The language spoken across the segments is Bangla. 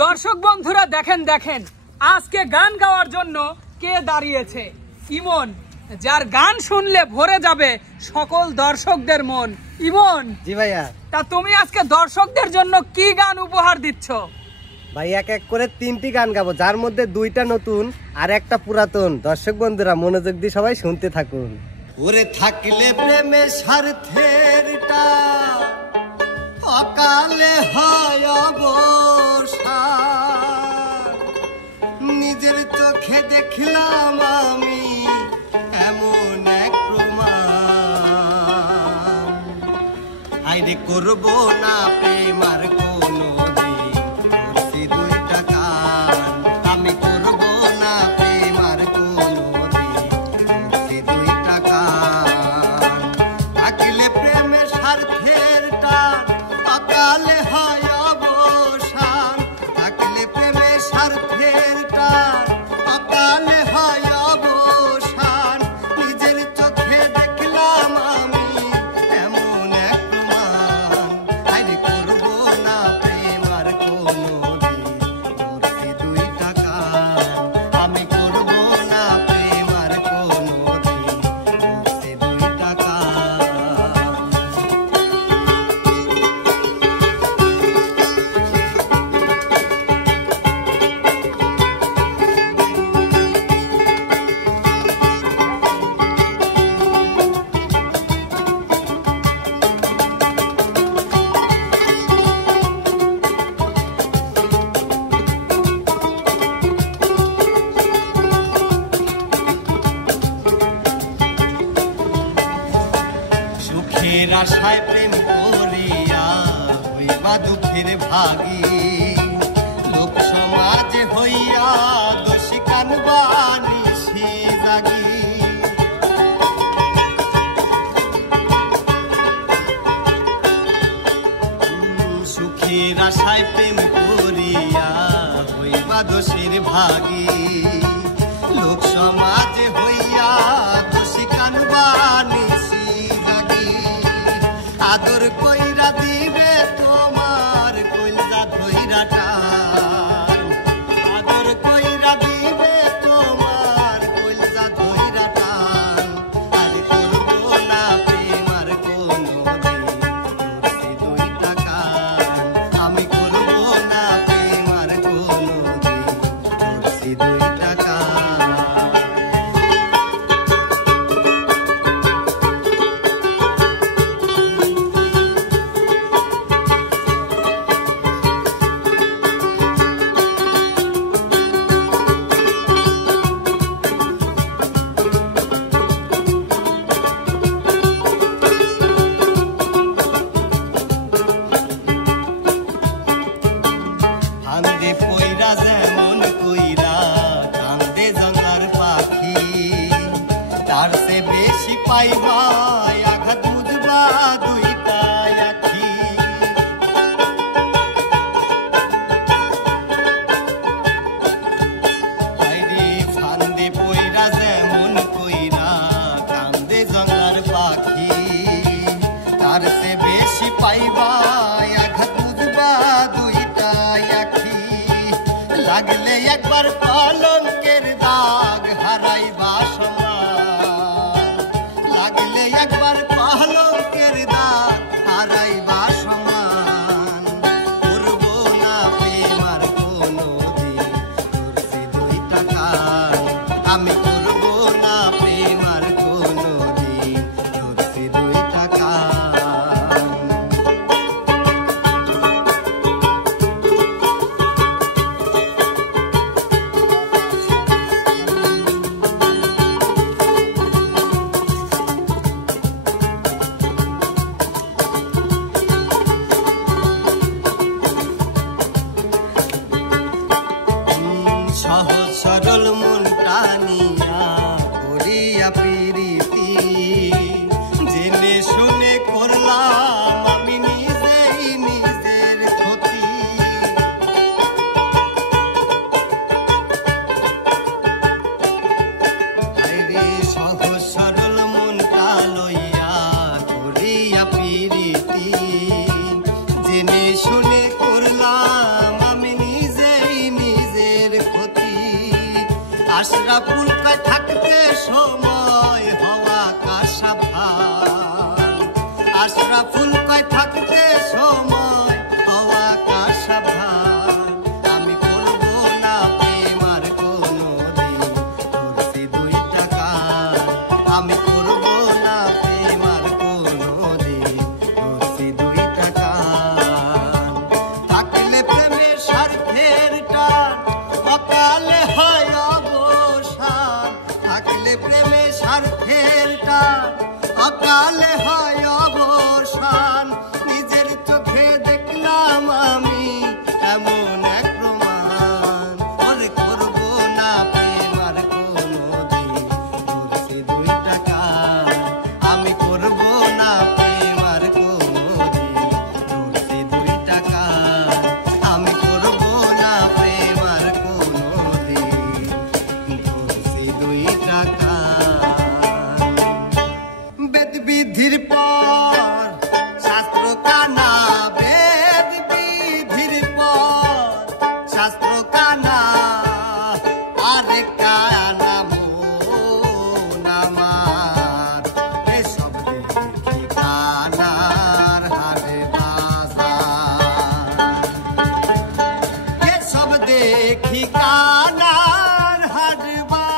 দর্শক বন্ধুরা দেখেন দেখেন আজকে গান গাওয়ার জন্য কে দাঁড়িয়েছে। ইমন, যার গান শুনলে ভরে যাবে সকল দর্শকদের মন। ইমন জি ভাইয়া, তা তুমি আজকে দর্শকদের জন্য কি গান উপহার দিচ্ছ? ভাই এক এক করে 3টি গান গাবো, যার মধ্যে 2টা নতুন আর একটা পুরাতন। দর্শক বন্ধুরা মনোযোগ দিয়ে সবাই শুনতে থাকুন। ওরে থাকলে প্রেমে স্বার্থেরটা অকালে হয় অবসান, নিজের চোখে দেখলাম আমি এমন এক প্রমাণ। আইরে করবো না প্রেম আর কোনো দিন, করছি 2টা গান। আমি করবো না প্রেম আর কোনো দিন, করছি 2টা গান। থাকলে প্রেমের স্বার্থের টান অকালে হয় অবসান, থাকলে প্রেমের স্বার্থের টান অকালে হয় অবসান, নিজের চোখে দেখলাম আমি এমন এক প্রমাণ। আরে করবো না প্রেম আর কোনো দিন, করছি 2টা গান। আমি করবো না প্রেম আর কোনো দিন, করছি 2টা গান। সুখের আশায় প্রেম করিয়া হইবা দুঃখের ভাগী, লোক সমাজে হইয়া দোষী কানবা নিশি জাগি। সুখের আশায় প্রেম করিয়া হইবা দোষীর ভাগী, লোক সমাজে হইয়া দোষী কানবা নিশি জাগি। আদর কইরা দিবে তোমার কইলজা ধইরা টান, আদর কইরা দিবে তোমার কইলজা ধইরা টান। আরে করবো না প্রেম আর কোনো দিন, করছি 2টা গান। আমি করবো না প্রেম আর কোনো দিন, করছি 2টা গান। ফান্দে পইরা যেমন কইরা কান্দে জঙ্গলার পাখি, তার সে বেশি পাইবা আঘাত বুঝবা 2টা আখি। আইরে ফান্দে পইরা যেমন কইরা কান্দে জঙ্গলার পাখি, তার সে বেশি পাইবা আঘাত বুঝবা 2টা আখি। লাগলে একবার কলঙ্কের দাগ হারাইবা সমান, লাগলে একবার কলঙ্কের দাগ হারাইবা সমান। করবো না প্রেম আর কোনো দিন, করছি 2টা গান। আমি করবো না প্রেম আর কোনো দিন, করছি 2টা গান। সহজ সরল মন টানিয়া করিয়া প্রীতি, জেনে শুনে করলাম আমি নিজেই নিজের ক্ষতি। আরে সহজ সরল মনটা লইয়া করিয়া প্রীতি, জেনে শুনে করলাম আমি নিজে আশরাফুল কয় থাকতে সময় হওয়া কাশাভান, আশরাফুল কয় থাকতে সময় হওয়া কাশাভান, আমি করব না প্রেম আর কোনোদিন ধরছি দুইটা কান, আমি করব না প্রেম আর কোনোদিন ধরছি দুইটা কান। থাকলে প্রেমের স্বার্থের টান অকালে হয় অবসান, থাকলে প্রেমের স্বার্থের টান অকালে হয় অবসান, নিজের চোখে দেখলাম আমি এমন এক প্রমাণ, ওরে করব না প্রেম আর কোনোদিন ধরছি দুইটা কান, আমি করব না প্রেম আর কোনোদিন ধরছি দুইটা কান, আমি করব না প্রেম আর কোনোদিন ধরছি দুইটা কান। বেদ বিধির পর শাস্ত্র কানা, বেদ বিধির পর শাস্ত্র কানা, আরে কানা মন আমার, এসব দেখি কানার হাটে বাজার, এসব দেখি কানার হাট বাজার।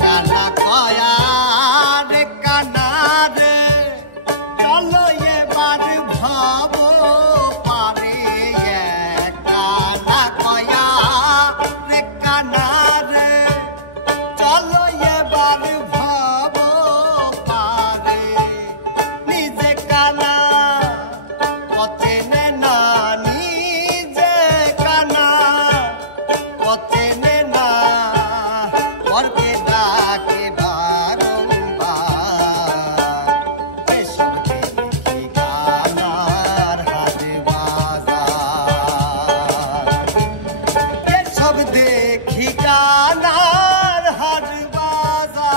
কানা কয়া রে কানা রে, চলো এবার ভাব পারে, কানা কয়া রে কানা রে, চলো এবার ভাব পারে, নিজে কানা পচেনে না, নিজে কানা পচেনে না, পরকে ডাকে বারংবার, এসব দেখি কানার হাট বাজার, এসব দেখি কানার হাট বাজার।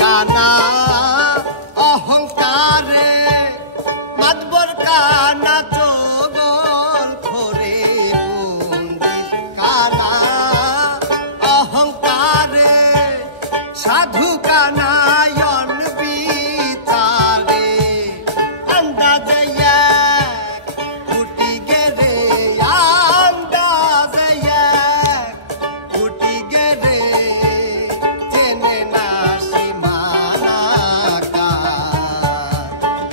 কানা অহংকারে মাতবর কানা জগল খরে, পণ্ডিত কানা অহংকারে সাধু কানায়ন বিচারে, আন্দাজে এক ফুটি গেরে, আন্দাজে এক ফুটি গেরে, চেনে না সীমানা কার,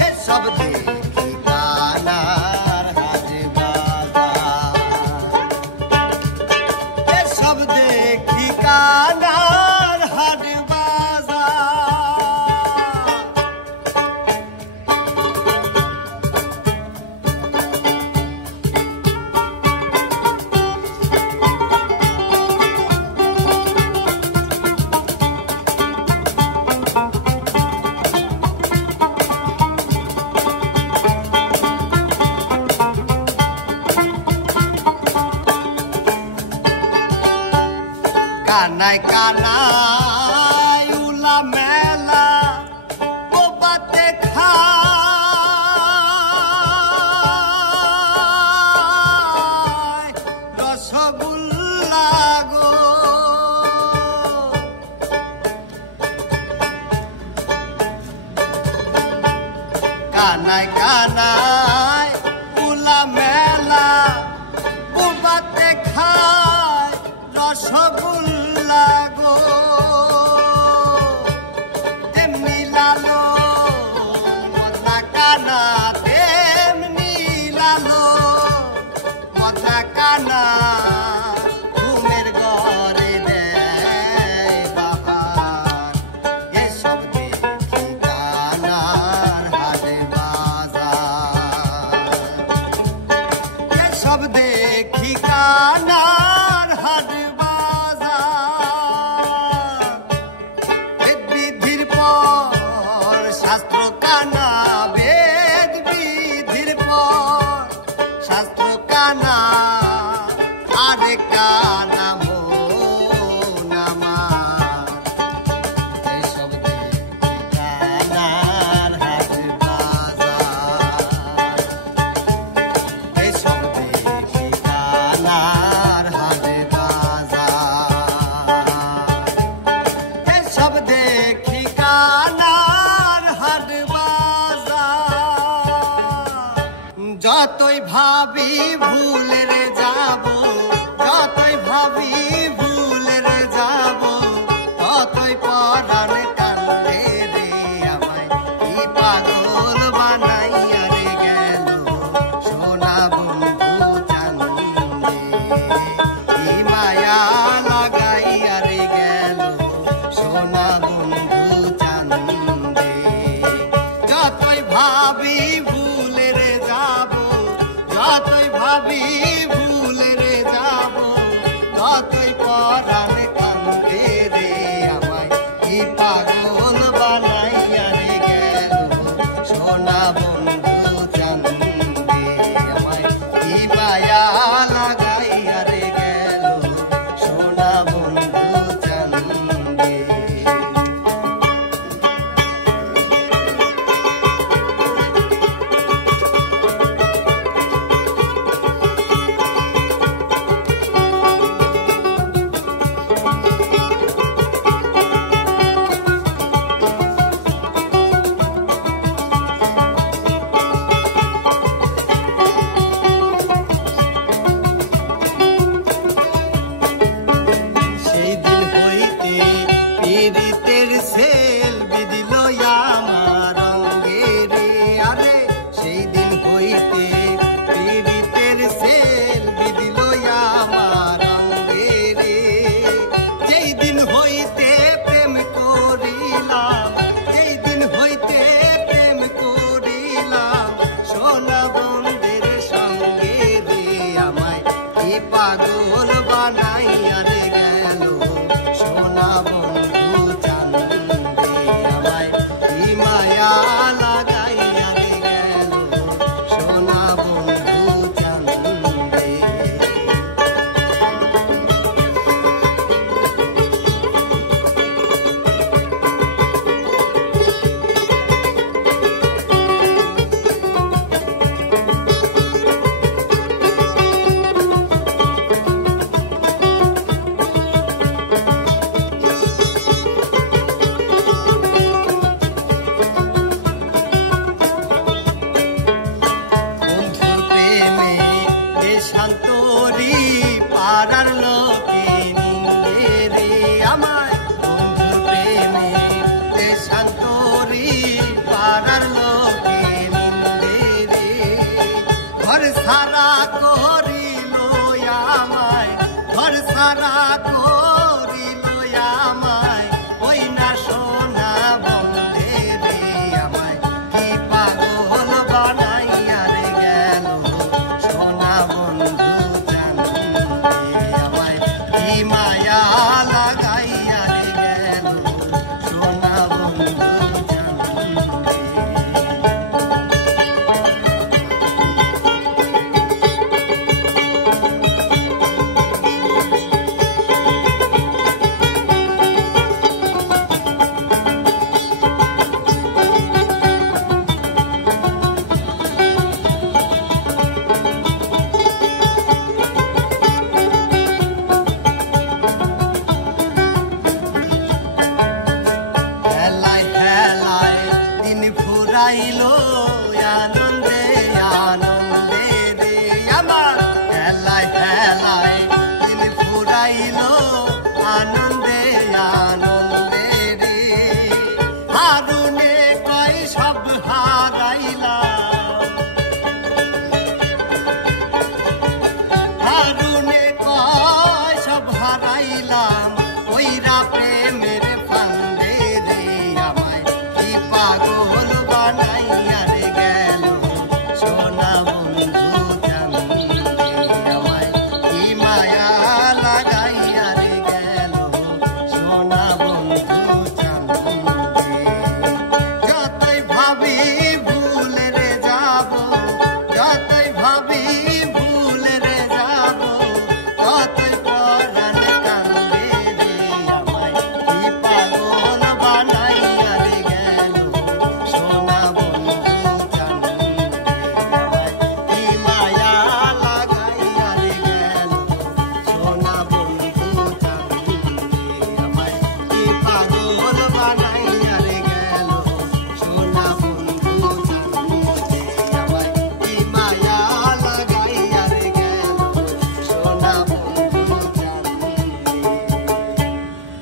এসব দেখি কানার হাট বাজার, এসব দেখি কানার হাট বাজার। কানায় কানায় উলা মেলা বোবাতে খায় রসগোল্লা গো, কানায় কানায় উলা মেলা বোবাতে খায় রসগোল্লা গো, তেমনি লালো মজা কানা বেদ বিধির পর শাস্ত্র কানা আরে কানা মন আমার এসব দেখি কানার হাট বাজার এসব দেখি কানার হাট বাজার এসব দেখি কানার হাট বাজার যতই ভাবি ভুলে রে যাব যতই ভাবি ভুলে রে যাব ততই পরাণ কান্দে রে আমায় কি পাগল বানাইয়া রে গেল সোনা বন্ধু চান্দে কি মায়া লাগাইয়া রে গেল সোনা বন্ধু চান্দে যতই ভাবি ভুলে রে যাব যতই ভাবি ভুলে রে যাব ততই পরাণ কান্দে রে আমায় কি পাগল বানাইয়া রে গেল সোনা বন্ধু চান্দে আমায় কি মায়া লাগাইয়া রে গেল সোনা বন্ধু চান্দে সেই দিন হইতে পীড়িতের সেল বিদিল আমার অঙ্গে রে আরে সেই দিন হইতে পীড়িতের সেল বিদিল আমার অঙ্গে রে যেই দিন হইতে প্রেম করিলাম যেই দিন হইতে প্রেম করিলাম সোনা বন্ধের সঙ্গে রে আমায় কি পাগল বানাইয়া রে গেল সোনা বন্ধু চান্দে আমায় কি মায়া লাগাইয়া রে গেল সোনা বন্ধু চান্দে বন্ধুর প্রেমে দেশান্তরি পাড়ার লোকে নিন্দে রে আমায় বন্ধুর প্রেমে দেশান্তরি পাড়ার লোকে নিন্দে রে ঘর সারা করিল আমায় ঘর সারা করিল আমায় ওই না সোনা বন্ধে রে আমায় কি পাগল বানাইয়া রে গেল সোনা বন্ধু চান্দে আমায় কি মায়া লাগাইয়া রে গেল সোনা বন্ধু